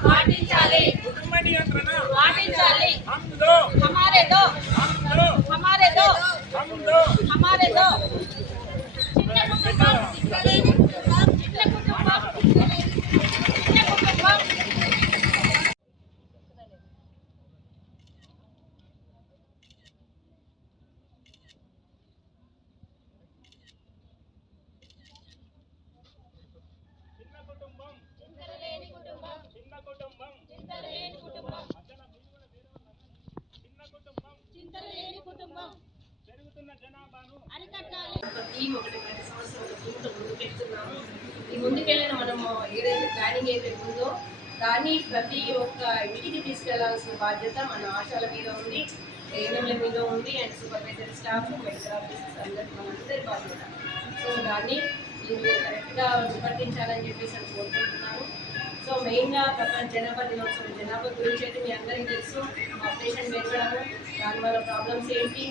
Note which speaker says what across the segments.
Speaker 1: పాటించాలి
Speaker 2: కుటుంబ నియంత్రణ
Speaker 1: పాటించాలి
Speaker 2: हम दो
Speaker 1: हमारे दो
Speaker 2: हम दो
Speaker 1: हमारे दो
Speaker 2: हम दो
Speaker 1: हमारे दो చిన్న కుటుంబం చిన్న కుటుంబం చిన్న కుటుంబం
Speaker 2: చిన్న కుటుంబం
Speaker 1: చింతలేని కుటుంబం
Speaker 2: చిన్న కుటుంబం.
Speaker 1: చింతలేని కుటుంబం.
Speaker 2: చిన్న కుటుంబం.
Speaker 1: చింతలేని కుటుంబం.
Speaker 2: పెరుగుతున్న జనాభాను.
Speaker 1: అరికట్టాలి.
Speaker 3: ఒక టీం ఒకటి ప్రతి సంవత్సరం ఒక టీంతో ముందుకెళ్తున్నాము. ఈ ముందుకెళ్ళిన మనము ఏదైతే ప్లానింగ్ ఏదైతే ఉందో దాన్ని ప్రతి ఒక్క ఇంటికి తీసుకెళ్ళాల్సిన బాధ్యత మన ఆశాల మీద ఉంది ఏఎన్ఎంల మీద ఉంది and supervisory staff medical officers అందరి మనందరి బాధ్యత. సో దాన్ని మీరు కరెక్ట్గా నిర్వర్తించాలని చెప్పేసి నేను కోరుకుంటున్నాను సో మెయిన్గా ప్రపంచ జనాభా దినోత్సవం. జనాభా గురించి అయితే మీ అందరికీ తెలుసు. ఆపరేషన్ పెరగడము దానివల్ల ప్రాబ్లమ్స్ ఏంటి?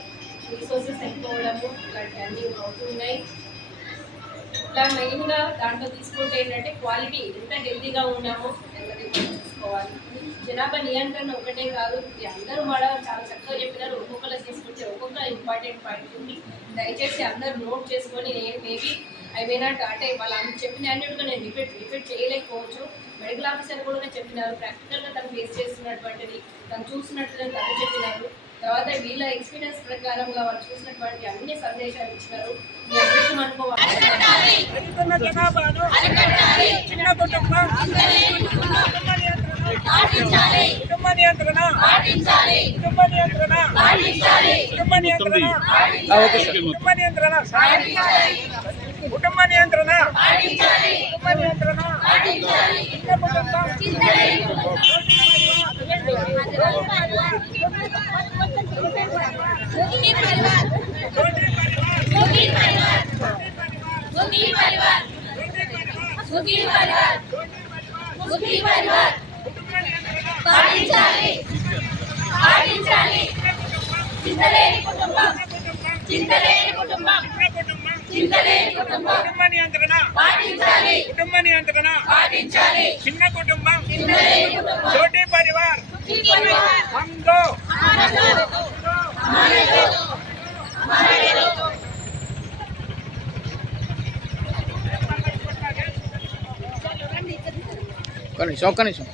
Speaker 3: రిసోర్సెస్ అయిపోవడము ఇలాంటివి అన్నీ అవుతున్నాయి. ఇట్లా మెయిన్గా దాంట్లో తీసుకుంటే ఏంటంటే క్వాలిటీ ఎంత హెల్తీగా ఉన్నామో ఎంత మనం చూసుకోవాలి. జనాభా నియంత్రణ ఒకటే కాదు ఇది అందరూ కూడా చాలా చక్కగా చెప్పినారు. ఒక్కొక్కరు తీసుకుంటే ఒక్కొక్క ఇంపార్టెంట్ పాయింట్ ఉంది. దయచేసి అందరూ నోట్ చేసుకొని మేబీ ఐ మే నాట్ అంటే వాళ్ళు చెప్పిన అన్నిటిగా నేను రిపీట్ రిపీట్ చేయలేకపోవచ్చు. మెడికల్ ఆఫీసర్ కూడా చెప్పినారు ప్రాక్టికల్గా తను ఫేస్ చేస్తున్నటువంటిది తను చూసినట్టుగా తను చెప్పినారు. తర్వాత వీళ్ళ ఎక్స్పీరియన్స్ ప్రకారంగా వాళ్ళు చూసినటువంటి అన్ని సందేశాలు ఇచ్చినారు. అనుకోవాలి
Speaker 2: కుటుంబం కుటుంబ నియంత్రణ
Speaker 1: పాటించాలి
Speaker 2: కుటుంబ నియంత్రణ
Speaker 1: పాటించాలి
Speaker 2: కుటుంబ నియంత్రణ
Speaker 1: పాటించాలి
Speaker 2: కుటుంబ నియంత్రణ కుటుంబ నియంత్రణ కుటుంబ నియంత్రణ
Speaker 1: పాటించాలి
Speaker 2: కుటుంబ నియంత్రణ
Speaker 1: పాటించాలి
Speaker 2: చిన్న కుటుంబం
Speaker 1: सुखी परिवार सुखी परिवार सुखी परिवार చింతలేని కుటుంబం చింతలేని కుటుంబం చింతలేని కుటుంబం
Speaker 2: కుటుంబ నియంత్రణ
Speaker 1: పాటించాలి
Speaker 2: కుటుంబ నియంత్రణ
Speaker 1: పాటించాలి
Speaker 2: చిన్న కుటుంబం
Speaker 1: చింతలేని కుటుంబం
Speaker 2: छोटे परिवार
Speaker 1: सुखी परिवार
Speaker 2: हम दो
Speaker 1: हमारा दो हमारे दो हमारे दो
Speaker 4: ఒక్క నిమిషం ఒక్క నిమిషం